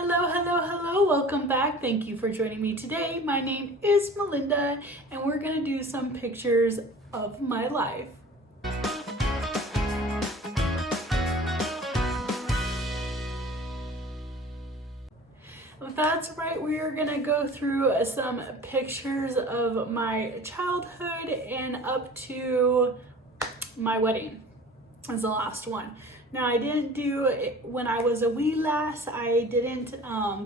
Hello, hello, hello. Welcome back. Thank you for joining me today. My name is Melinda, and we're going to do some pictures of my life. That's right, we are going to go through some pictures of my childhood and up to my wedding is the last one. Now, I didn't do it when I was a wee lass. I didn't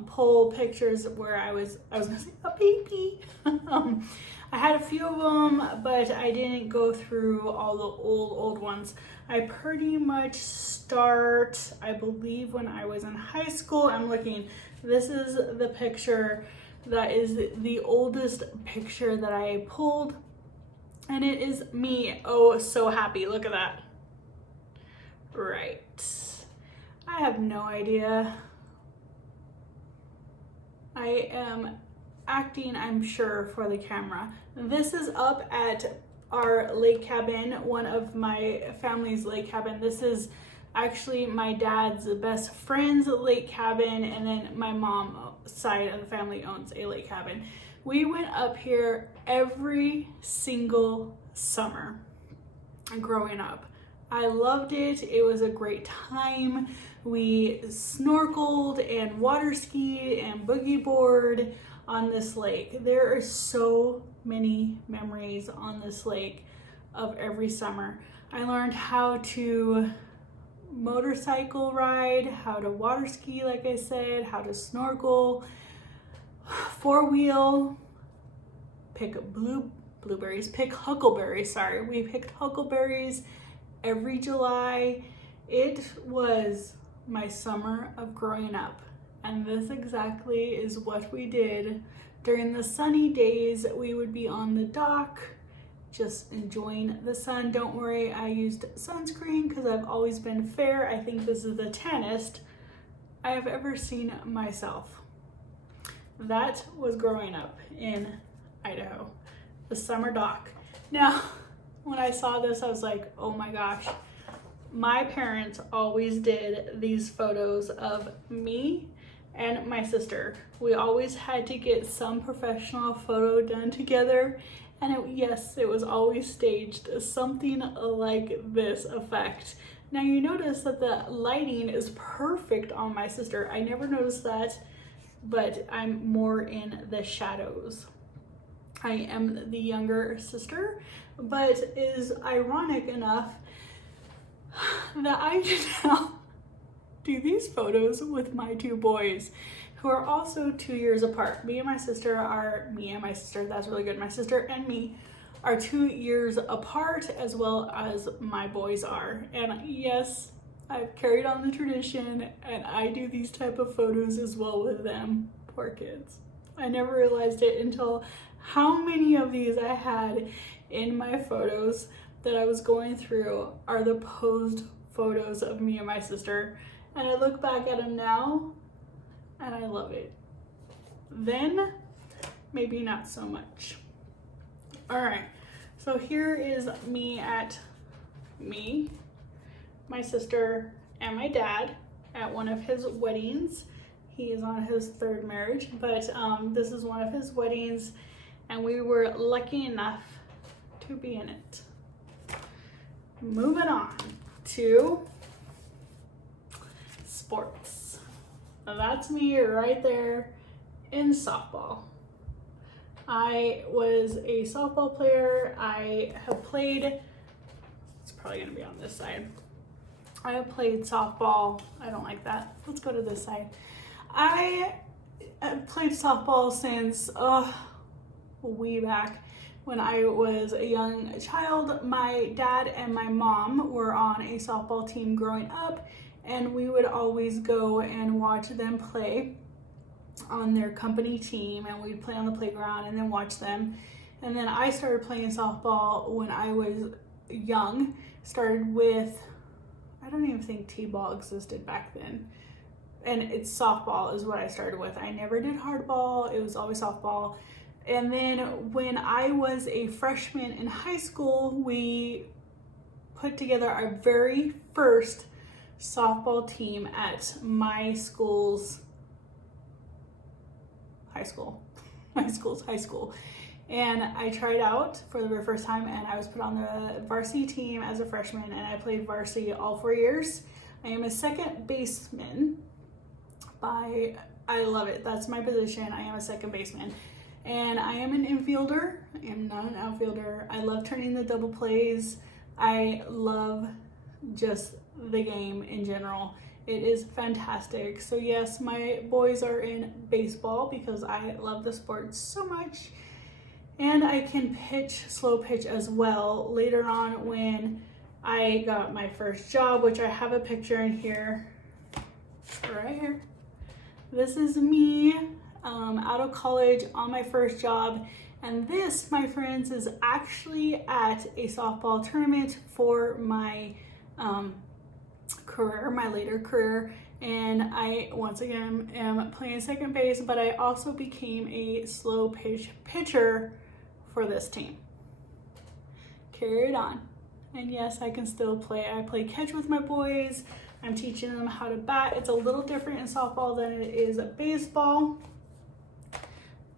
pull pictures where I was gonna say a baby. I had a few of them, but I didn't go through all the old ones. I pretty much start, I believe, when I was in high school. I'm looking. This is the picture that is the oldest picture that I pulled, and it is me. Oh, so happy. Look at that. Right. I have no idea. I am acting, I'm sure, for the camera. This is up at our lake cabin, one of my family's lake cabin. This is actually my dad's best friend's lake cabin, and then my mom's side of the family owns a lake cabin. We went up here every single summer growing up. I loved it. It was a great time. We snorkeled and water skied and boogie board on this lake. There are so many memories on this lake of every summer. I learned how to motorcycle ride, how to water ski, like I said, how to snorkel, four-wheel, pick huckleberries, sorry. We picked huckleberries every July. It was my summer of growing up, and this exactly is what we did. During the sunny days, we would be on the dock just enjoying the sun. Don't worry, I used sunscreen because I've always been fair. I think this is the tannest I have ever seen myself. That was growing up in Idaho, the summer dock. Now, when I saw this, I was like, oh my gosh. My parents always did these photos of me and my sister. We always had to get some professional photo done together. And yes, it was always staged, something like this effect. Now you notice that the lighting is perfect on my sister. I never noticed that, but I'm more in the shadows. I am the younger sister, but it is ironic enough that I can now do these photos with my two boys, who are also 2 years apart. Me and my sister, that's really good. My sister and me are 2 years apart, as well as my boys are. And yes, I've carried on the tradition, and I do these type of photos as well with them. Poor kids. I never realized it until how many of these I had in my photos that I was going through are the posed photos of me and my sister. And I look back at them now and I love it. Then, maybe not so much. All right, so here is me, my sister, and my dad at one of his weddings. He is on his third marriage, but this is one of his weddings, and we were lucky enough to be in it. Moving on to sports. Now that's me right there in softball. I was a softball player. I have played, it's probably gonna be on this side. I have played softball. I don't like that. Let's go to this side. I have played softball since way back when I was a young child. My dad and my mom were on a softball team growing up, and we would always go and watch them play on their company team, and we'd play on the playground and then watch them. And then I started playing softball when I was young. Started with, I don't even think t-ball existed back then. And it's softball is what I started with. I never did hardball. It was always softball. And then when I was a freshman in high school, we put together our very first softball team at my school's high school. My school's high school. And I tried out for the very first time, and I was put on the varsity team as a freshman, and I played varsity all 4 years. I am a second baseman I love it. That's my position. I am a second baseman. And I am an infielder. I am not an outfielder. I love turning the double plays. I love just the game in general. It is fantastic. So yes, my boys are in baseball because I love the sport so much. And I can pitch, slow pitch as well. Later on when I got my first job, which I have a picture in here, right here. This is me out of college on my first job. And this, my friends, is actually at a softball tournament for my career, my later career. And I, once again, am playing second base, but I also became a slow pitch pitcher for this team. Carried on. And yes, I can still play. I play catch with my boys. I'm teaching them how to bat. It's a little different in softball than it is at baseball,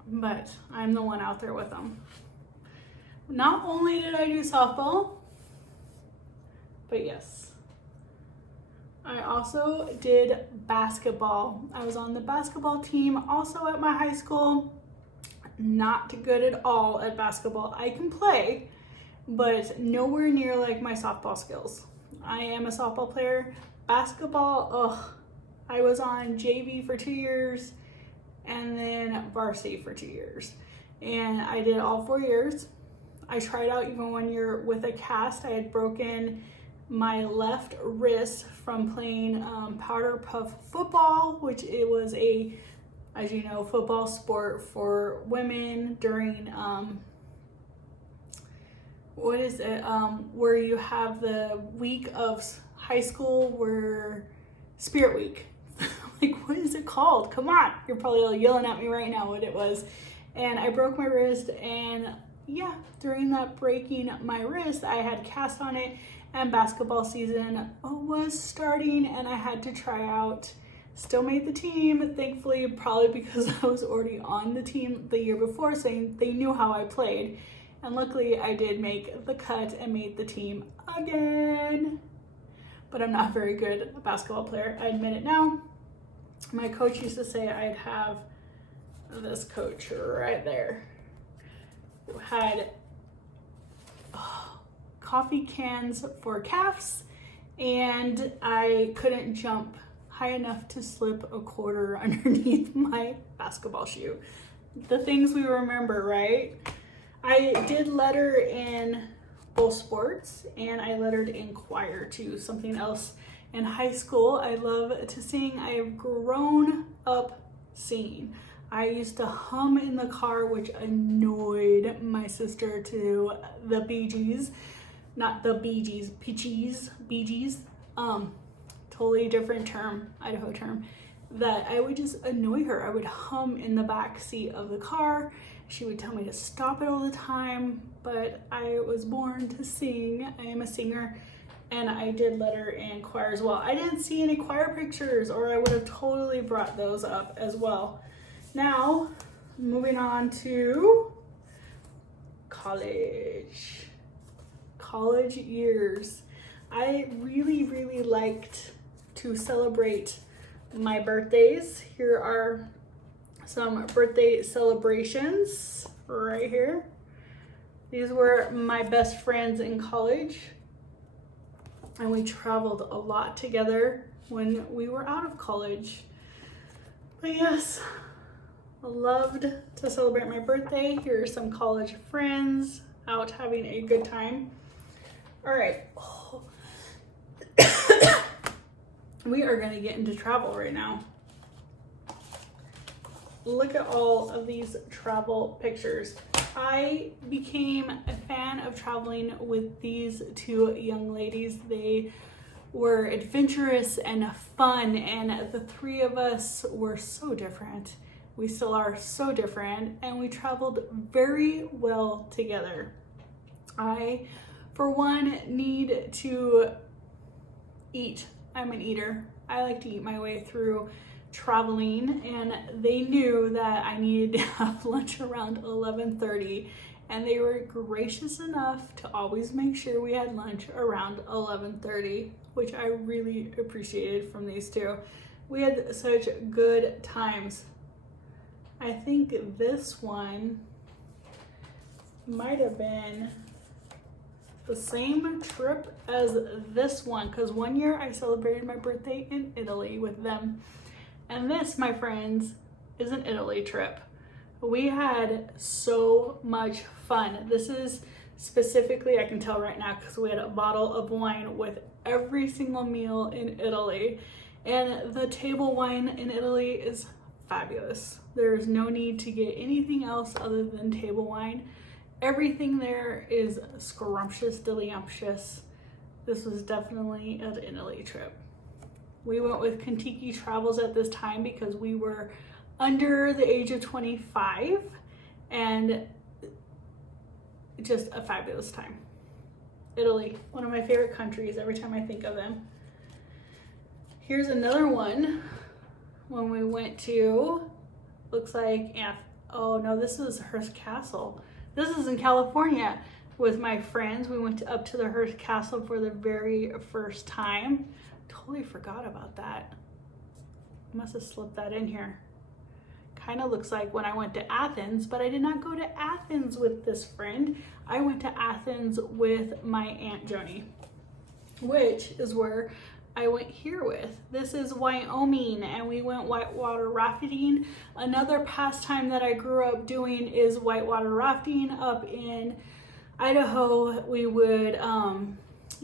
but I'm the one out there with them. Not only did I do softball, but yes, I also did basketball. I was on the basketball team also at my high school. Not good at all at basketball. I can play, but nowhere near like my softball skills. I am a softball player. Basketball, I was on JV for 2 years and then varsity for 2 years. And I did all 4 years. I tried out even 1 year with a cast. I had broken my left wrist from playing powder puff football, which it was a, as you know, football sport for women during, what is it, where you have the week of high school, where Spirit Week. Like, what is it called? Come on. You're probably all yelling at me right now what it was. And I broke my wrist, and yeah, during that breaking my wrist, I had cast on it, and basketball season was starting, and I had to try out. Still made the team, thankfully, probably because I was already on the team the year before, so they knew how I played. And luckily, I did make the cut and made the team again. But I'm not very good a basketball player. I admit it now. My coach used to say I'd have this coach right there who had coffee cans for calves, and I couldn't jump high enough to slip a quarter underneath my basketball shoe. The things we remember, right? I did letter in both sports, and I lettered in choir too, something else. In high school, I love to sing. I have grown up singing. I used to hum in the car, which annoyed my sister to the Bee Gees. Not the Bee Gees, Peaches, Bee Gees. Totally different term, Idaho term. That I would just annoy her. I would hum in the back seat of the car. She would tell me to stop it all the time, but I was born to sing. I am a singer, and I did letter in choir as well. I didn't see any choir pictures, or I would have totally brought those up as well. Now, moving on to college. College years. I really, really liked to celebrate my birthdays. Here are some birthday celebrations right here. These were my best friends in college, and we traveled a lot together when we were out of college. But yes, I loved to celebrate my birthday. Here are some college friends out having a good time. All right. We are going to get into travel right now. Look at all of these travel pictures. I became a fan of traveling with these two young ladies. They were adventurous and fun, and the three of us were so different. We still are so different, and we traveled very well together. I, for one, need to eat. I'm an eater. I like to eat my way through traveling, and they knew that I needed to have lunch around 11:30, and they were gracious enough to always make sure we had lunch around 11:30, which I really appreciated from these two. We had such good times. I think this one might have been the same trip as this one, because one year I celebrated my birthday in Italy with them. And this, my friends, is an Italy trip. We had so much fun. This is specifically, I can tell right now, because we had a bottle of wine with every single meal in Italy. And the table wine in Italy is fabulous. There's no need to get anything else other than table wine. Everything there is scrumptious, delicious. This was definitely an Italy trip. We went with Kentucky Travels at this time because we were under the age of 25, and just a fabulous time. Italy, one of my favorite countries every time I think of them. Here's another one when we went to, looks like, oh no, this is Hearst Castle. This is in California with my friends. We went up to the Hearst Castle for the very first time. Totally forgot about that. Must have slipped that in here. Kind of looks like when I went to Athens, but I did not go to Athens with this friend. I went to Athens with my Aunt Joni, which is where I went here with. This is Wyoming, and we went whitewater rafting. Another pastime that I grew up doing is whitewater rafting up in Idaho. We would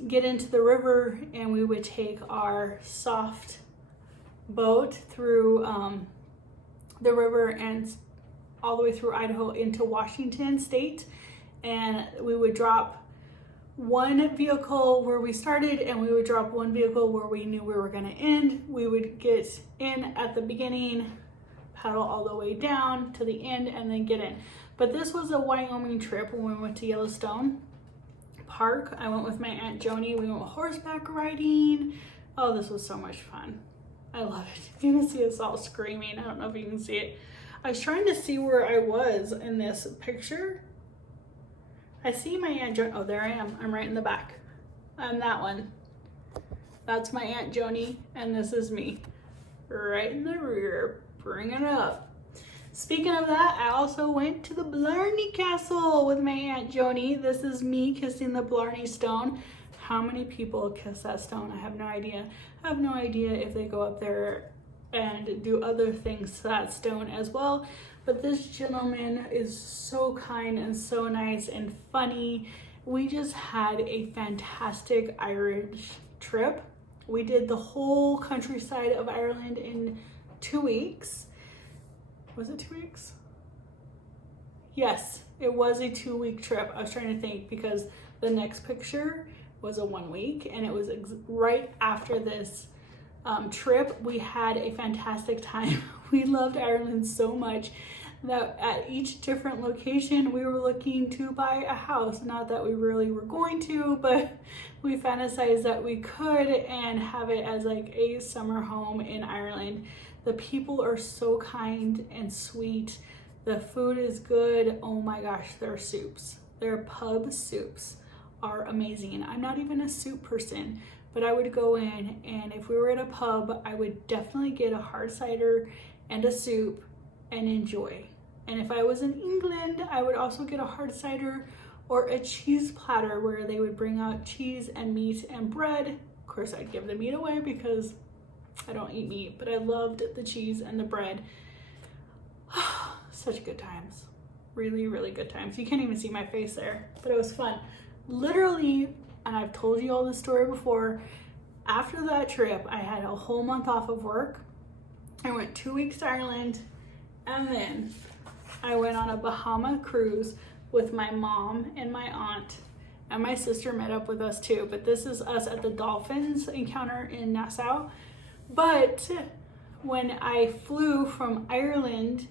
get into the river, and we would take our soft boat through the river and all the way through Idaho into Washington state, and we would drop one vehicle where we started, and we would drop one vehicle where we knew we were going to end. We would get in at the beginning, paddle all the way down to the end, and then get in. But this was a Wyoming trip when we went to Yellowstone Park. I went with my Aunt Joni. We went horseback riding. Oh, this was so much fun. I love it. You can see us all screaming. I don't know if you can see it. I was trying to see where I was in this picture. I see my Aunt Joni. Oh, there I am. I'm right in the back. I'm that one. That's my Aunt Joni, and this is me. Right in the rear. Bring it up. Speaking of that, I also went to the Blarney Castle with my Aunt Joni. This is me kissing the Blarney Stone. How many people kiss that stone? I have no idea. I have no idea if they go up there and do other things to that stone as well. But this gentleman is so kind and so nice and funny. We just had a fantastic Irish trip. We did the whole countryside of Ireland in 2 weeks. Was it 2 weeks? Yes, it was a 2-week trip. I was trying to think because the next picture was a 1 week, and it was right after this trip. We had a fantastic time. We loved Ireland so much that at each different location we were looking to buy a house. Not that we really were going to, but we fantasized that we could and have it as like a summer home in Ireland. The people are so kind and sweet. The food is good. Oh my gosh, their soups, their pub soups are amazing. I'm not even a soup person, but I would go in, and if we were at a pub, I would definitely get a hard cider and a soup and enjoy. And if I was in England, I would also get a hard cider or a cheese platter where they would bring out cheese and meat and bread. Of course, I'd give the meat away because I don't eat meat, but I loved the cheese and the bread. Such good times. Really, really good times. You can't even see my face there, but it was fun. Literally, and I've told you all this story before, after that trip, I had a whole month off of work. I went 2 weeks to Ireland, and then I went on a Bahama cruise with my mom and my aunt, and my sister met up with us too, but this is us at the Dolphins encounter in Nassau. But when I flew from Ireland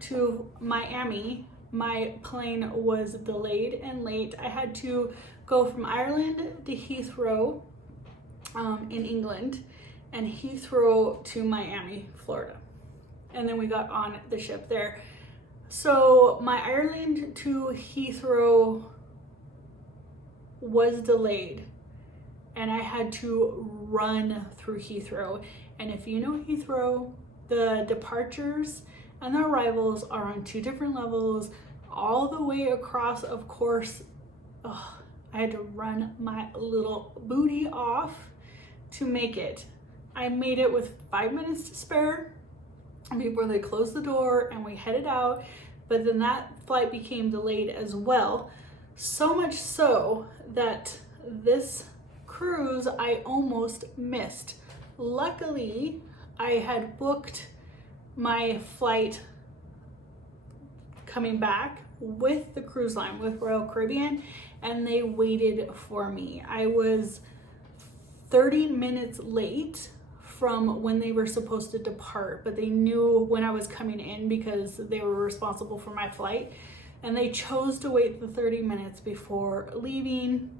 to Miami, my plane was delayed and late. I had to go from Ireland to Heathrow in England, and Heathrow to Miami, Florida. and then we got on the ship there. So my Ireland to Heathrow was delayed, and I had to run through Heathrow. And if you know Heathrow, the departures and the arrivals are on 2 different levels, all the way across, of course. I had to run my little booty off to make it. I made it with 5 minutes to spare before they closed the door and we headed out, but then that flight became delayed as well. So much so that this cruise I almost missed. Luckily, I had booked my flight coming back with the cruise line, with Royal Caribbean, and they waited for me. I was 30 minutes late from when they were supposed to depart, but they knew when I was coming in because they were responsible for my flight, and they chose to wait the 30 minutes before leaving.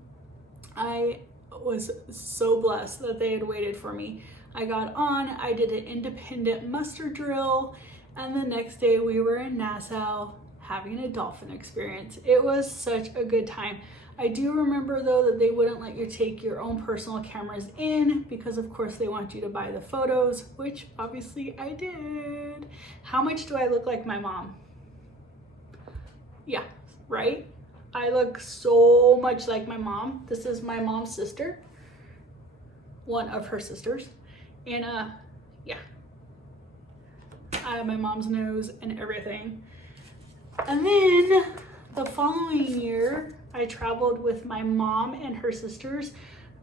I was so blessed that they had waited for me. I got on, I did an independent muster drill, and the next day we were in Nassau having a dolphin experience. It was such a good time. I do remember though that they wouldn't let you take your own personal cameras in because of course they want you to buy the photos, which obviously I did. How much do I look like my mom? Yeah, right? I look so much like my mom. This is my mom's sister, one of her sisters. And yeah, I have my mom's nose and everything. And then the following year, I traveled with my mom and her sisters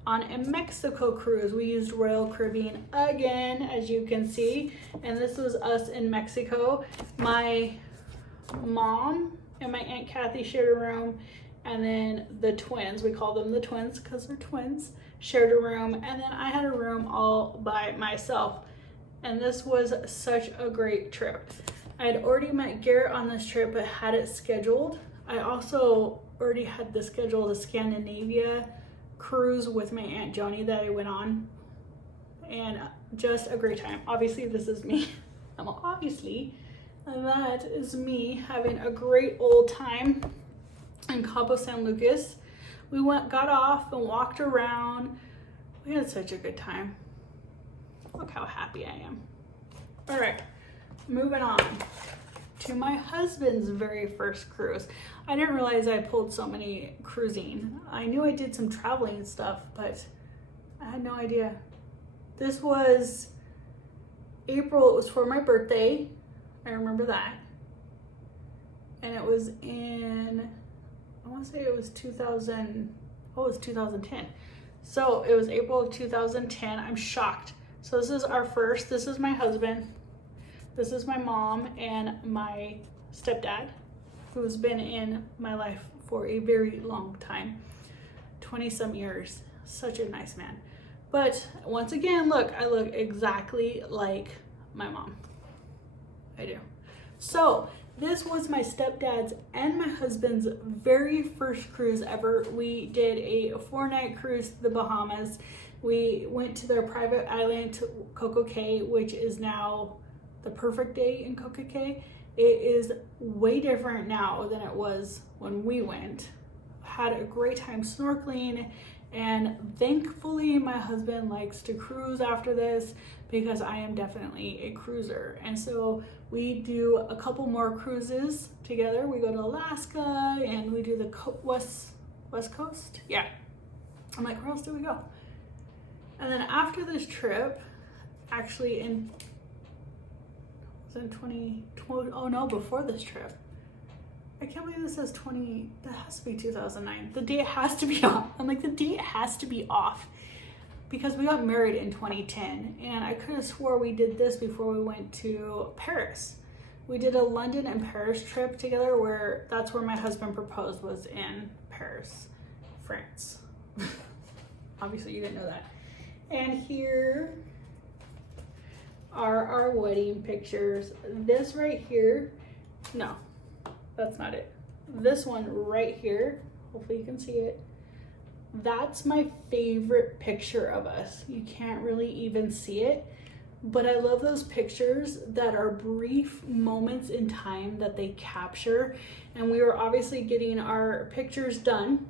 on a Mexico cruise. We used Royal Caribbean again, as you can see, and this was us in Mexico. My mom and my Aunt Kathy shared a room, and then the twins, we call them the twins because they're twins, shared a room, and then I had a room all by myself. And this was such a great trip. I had already met Garrett on this trip, but had it scheduled. I also already had the schedule, the Scandinavia cruise with my Aunt Joni that I went on, and just a great time. Obviously, this is me. That is me having a great old time in Cabo San Lucas. We got off and walked around. We had such a good time. Look how happy I am. All right, moving on to my husband's very first cruise. I didn't realize I pulled so many cruising. I knew I did some traveling and stuff, but I had no idea. This was April. It was for my birthday. I remember that. And it was in, I want to say it was 2010. So it was April of 2010. I'm shocked. So this is our first. This is my husband. This is my mom and my stepdad, who's been in my life for a very long time, 20 some years. Such a nice man. But once again, look, I look exactly like my mom. I do. So this was my stepdad's and my husband's very first cruise ever. We did a 4-night cruise to the Bahamas. We went to their private island, Coco Cay, which is now the perfect day in Coco Cay. It is way different now than it was when we went. Had a great time snorkeling, and thankfully my husband likes to cruise after this because I am definitely a cruiser. And so we do a couple more cruises together. We go to Alaska and we do the west coast. Yeah. I'm like, where else do we go? And then after this trip, actually before this trip. I can't believe this says that has to be 2009. The date has to be off. I'm like, the date has to be off because we got married in 2010, and I could have swore we did this before we went to Paris. We did a London and Paris trip together that's where my husband proposed, was in Paris, France. Obviously you didn't know that. And here are our wedding pictures. This right here, no, that's not it. This one right here, hopefully you can see it. That's my favorite picture of us. You can't really even see it, but I love those pictures that are brief moments in time that they capture. And we were obviously getting our pictures done,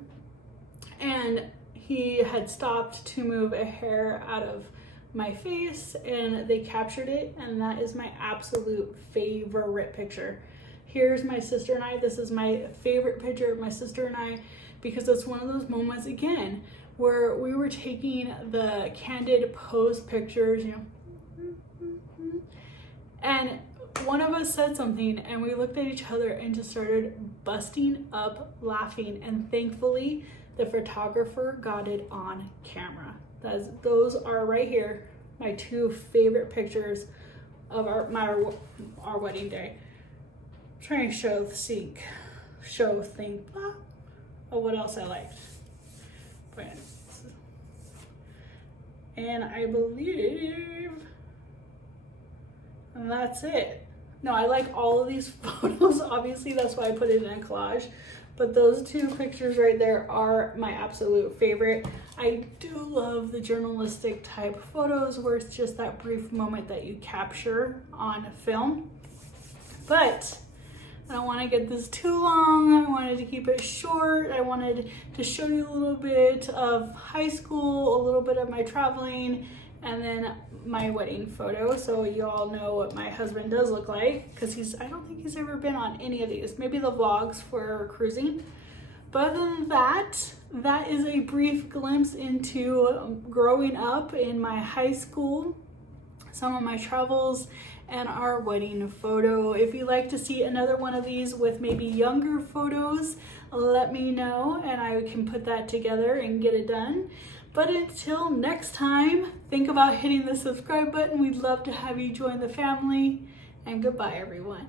and he had stopped to move a hair out of my face and they captured it, and that is my absolute favorite picture. Here's my sister and I. This is my favorite picture of my sister and I, because it's one of those moments again where we were taking the candid pose pictures, you know, and one of us said something and we looked at each other and just started busting up laughing, and thankfully the photographer got it on camera. Those are right here, my two favorite pictures of our wedding day. I'm trying to think of what else I liked. And I believe that's it. No, I like all of these photos. Obviously, that's why I put it in a collage. But those two pictures right there are my absolute favorite. I do love the journalistic type photos where it's just that brief moment that you capture on film. But I don't want to get this too long. I wanted to keep it short. I wanted to show you a little bit of high school, a little bit of my traveling, and then my wedding photo, so you all know what my husband does look like, because I don't think he's ever been on any of these. Maybe the vlogs for cruising. But other than that, that is a brief glimpse into growing up in my high school, some of my travels, and our wedding photo. If you'd like to see another one of these with maybe younger photos, let me know and I can put that together and get it done. But until next time, think about hitting the subscribe button. We'd love to have you join the family, and goodbye, everyone.